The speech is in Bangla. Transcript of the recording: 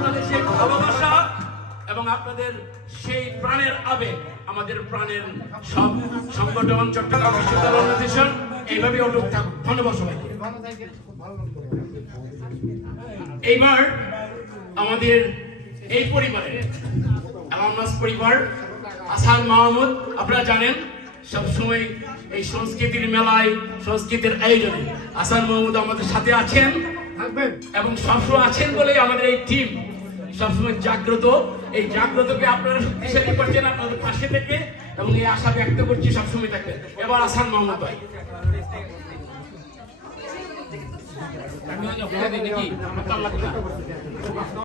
আপনাদের সেই ভালোবাসা এবং আপনাদের সেই প্রাণের আবেগ আমাদের প্রাণের সব সংগঠন চট্টগ্রাম বিশ্ববিদ্যালয় অর্গানাইজেশন এইভাবে অটুট থাকুক। ধন্যবাদ সবাইকে। এইবার আমাদের এই পরিবারের অ্যালামনাস পরিবার আসান মাহমুদ, আপনারা জানেন সবসময় এই সংস্কৃতির মেলায় সংস্কৃতির আয়োজনে আসান মাহমুদ আমাদের সাথে আছেন এবং সবসময় আছেন বলেই আমাদের এই টিম সবসময় জাগ্রত। এই জাগ্রতকে আপনারা শক্তিশালী করছেন আপনাদের পাশে থেকে এবং এই আশা ব্যক্ত করছি সবসময় থাকবেন। এবার আসান মাহমুদ ভাই।